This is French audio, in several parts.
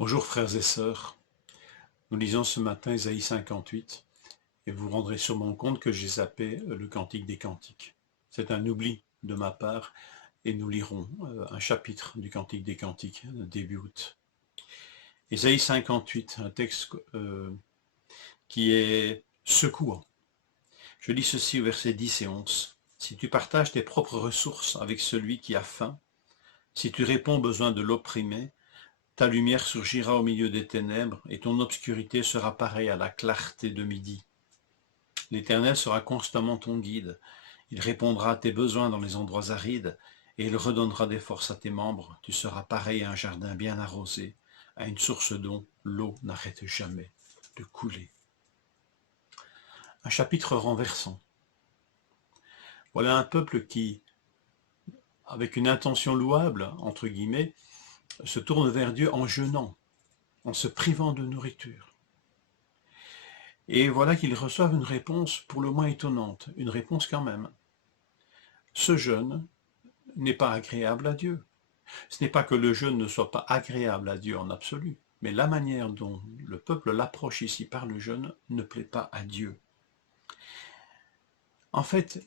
Bonjour frères et sœurs, nous lisons ce matin Ésaïe 58 et vous vous rendrez sûrement compte que j'ai zappé le Cantique des Cantiques. C'est un oubli de ma part et nous lirons un chapitre du Cantique des Cantiques début août. Ésaïe 58, un texte qui est secouant. Je lis ceci au verset 10 et 11. Si tu partages tes propres ressources avec celui qui a faim, si tu réponds aux besoins de l'opprimé, ta lumière surgira au milieu des ténèbres, et ton obscurité sera pareille à la clarté de midi. L'Éternel sera constamment ton guide. Il répondra à tes besoins dans les endroits arides, et il redonnera des forces à tes membres. Tu seras pareil à un jardin bien arrosé, à une source dont l'eau n'arrête jamais de couler. Un chapitre renversant. Voilà un peuple qui, avec une intention louable, entre guillemets, se tourne vers Dieu en jeûnant, en se privant de nourriture. Et voilà qu'ils reçoivent une réponse pour le moins étonnante, une réponse quand même. Ce jeûne n'est pas agréable à Dieu. Ce n'est pas que le jeûne ne soit pas agréable à Dieu en absolu, mais la manière dont le peuple l'approche ici par le jeûne ne plaît pas à Dieu. En fait,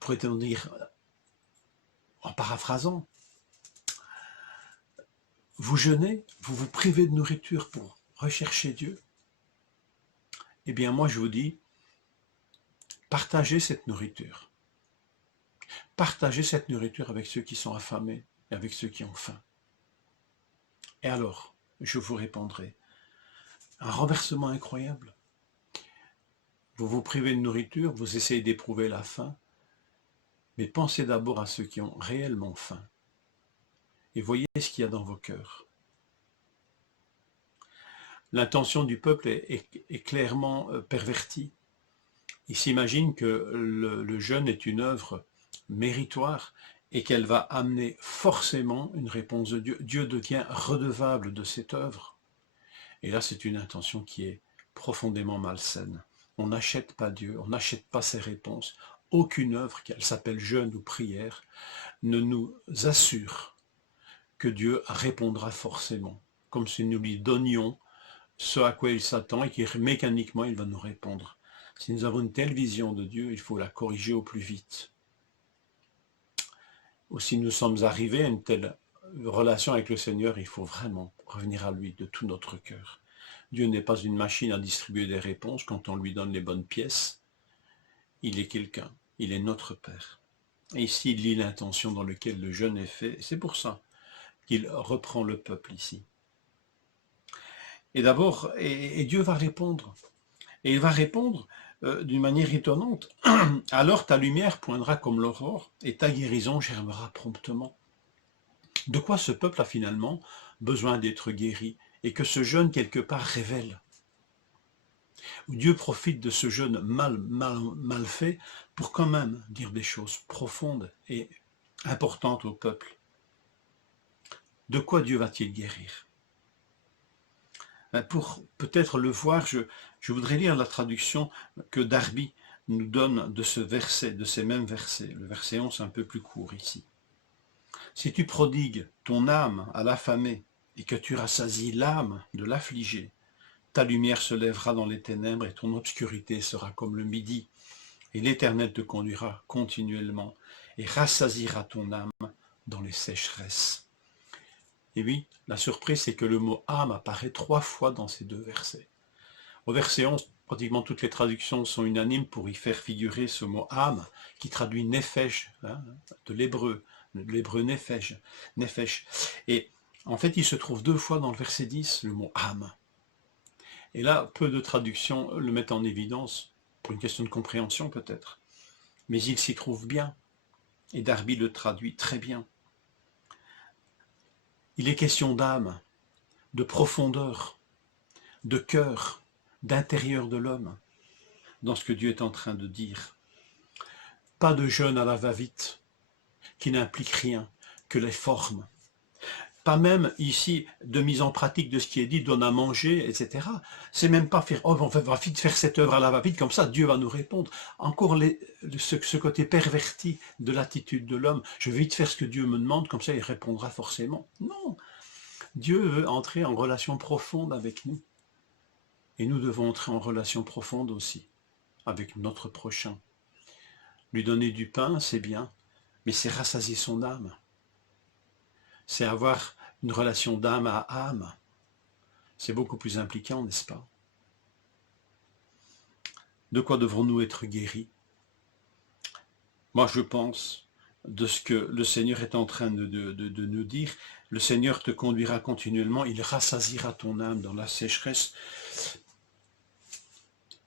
pourrait-on dire, en paraphrasant, vous jeûnez, vous vous privez de nourriture pour rechercher Dieu. Eh bien moi je vous dis, partagez cette nourriture. Partagez cette nourriture avec ceux qui sont affamés et avec ceux qui ont faim. Et alors, je vous répondrai, un renversement incroyable. Vous vous privez de nourriture, vous essayez d'éprouver la faim, mais pensez d'abord à ceux qui ont réellement faim. Et voyez ce qu'il y a dans vos cœurs. L'intention du peuple est clairement pervertie. Il s'imagine que le jeûne est une œuvre méritoire et qu'elle va amener forcément une réponse de Dieu. Dieu devient redevable de cette œuvre. Et là, c'est une intention qui est profondément malsaine. On n'achète pas Dieu, on n'achète pas ses réponses. Aucune œuvre, qu'elle s'appelle jeûne ou prière, ne nous assure que Dieu répondra forcément, comme si nous lui donnions ce à quoi il s'attend et que mécaniquement il va nous répondre. Si nous avons une telle vision de Dieu, il faut la corriger au plus vite. Ou si nous sommes arrivés à une telle relation avec le Seigneur, il faut vraiment revenir à lui de tout notre cœur. Dieu n'est pas une machine à distribuer des réponses quand on lui donne les bonnes pièces. Il est quelqu'un, il est notre Père. Et ici, il lit l'intention dans laquelle le jeûne est fait. C'est pour ça qu'il reprend le peuple ici. Et d'abord, et Dieu va répondre. Et il va répondre d'une manière étonnante. Alors ta lumière poindra comme l'aurore et ta guérison germera promptement. De quoi ce peuple a finalement besoin d'être guéri et que ce jeûne quelque part révèle. Dieu profite de ce jeûne mal fait pour quand même dire des choses profondes et importantes au peuple. De quoi Dieu va-t-il guérir? Pour peut-être le voir, je voudrais lire la traduction que Darby nous donne de ce verset, de ces mêmes versets. Le verset 11 est un peu plus court ici. Si tu prodigues ton âme à l'affamé et que tu rassasies l'âme de l'affligé, ta lumière se lèvera dans les ténèbres et ton obscurité sera comme le midi. Et l'Éternel te conduira continuellement et rassasiera ton âme dans les sécheresses. Et oui, la surprise, c'est que le mot âme apparaît 3 fois dans ces 2 versets. Au verset 11, pratiquement toutes les traductions sont unanimes pour y faire figurer ce mot âme, qui traduit nefesh, de l'hébreu nefesh. Et en fait, il se trouve 2 fois dans le verset 10, le mot âme. Et là, peu de traductions le mettent en évidence, pour une question de compréhension peut-être. Mais il s'y trouve bien, et Darby le traduit très bien. Il est question d'âme, de profondeur, de cœur, d'intérieur de l'homme, dans ce que Dieu est en train de dire. Pas de jeûne à la va-vite, qui n'implique rien que les formes. Pas même ici de mise en pratique de ce qui est dit, donne à manger, etc. C'est même pas faire, oh, on va vite faire cette œuvre à la va-vite, comme ça Dieu va nous répondre. Encore ce côté perverti de l'attitude de l'homme, je vais vite faire ce que Dieu me demande, comme ça il répondra forcément. Non, Dieu veut entrer en relation profonde avec nous. Et nous devons entrer en relation profonde aussi avec notre prochain. Lui donner du pain, c'est bien, mais c'est rassasier son âme. C'est avoir une relation d'âme à âme. C'est beaucoup plus impliquant, n'est-ce pas? De quoi devrons-nous être guéris? Moi, je pense de ce que le Seigneur est en train de nous dire. Le Seigneur te conduira continuellement, il rassasiera ton âme dans la sécheresse.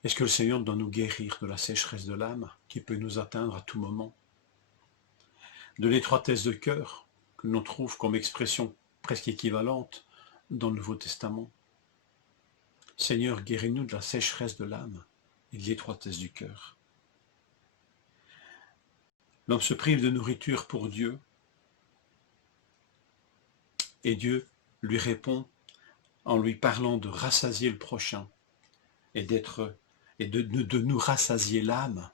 Est-ce que le Seigneur doit nous guérir de la sécheresse de l'âme qui peut nous atteindre à tout moment? De l'étroitesse de cœur que l'on trouve comme expression presque équivalente dans le Nouveau Testament. Seigneur, guéris-nous de la sécheresse de l'âme et de l'étroitesse du cœur. L'homme se prive de nourriture pour Dieu et Dieu lui répond en lui parlant de rassasier le prochain et de nous rassasier l'âme.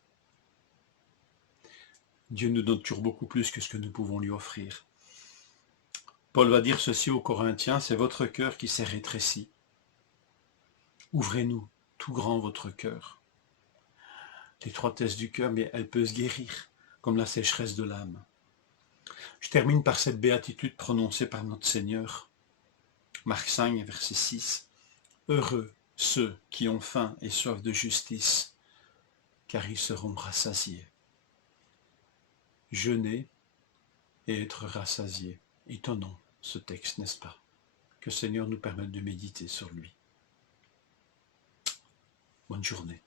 Dieu nous donne toujours beaucoup plus que ce que nous pouvons lui offrir. Paul va dire ceci aux Corinthiens, c'est votre cœur qui s'est rétréci. Ouvrez-nous tout grand votre cœur. L'étroitesse du cœur, mais elle peut se guérir, comme la sécheresse de l'âme. Je termine par cette béatitude prononcée par notre Seigneur. Marc 5, verset 6. Heureux ceux qui ont faim et soif de justice, car ils seront rassasiés. Jeûner et être rassasié. Étonnant ce texte, n'est-ce pas? Que le Seigneur nous permette de méditer sur lui. Bonne journée.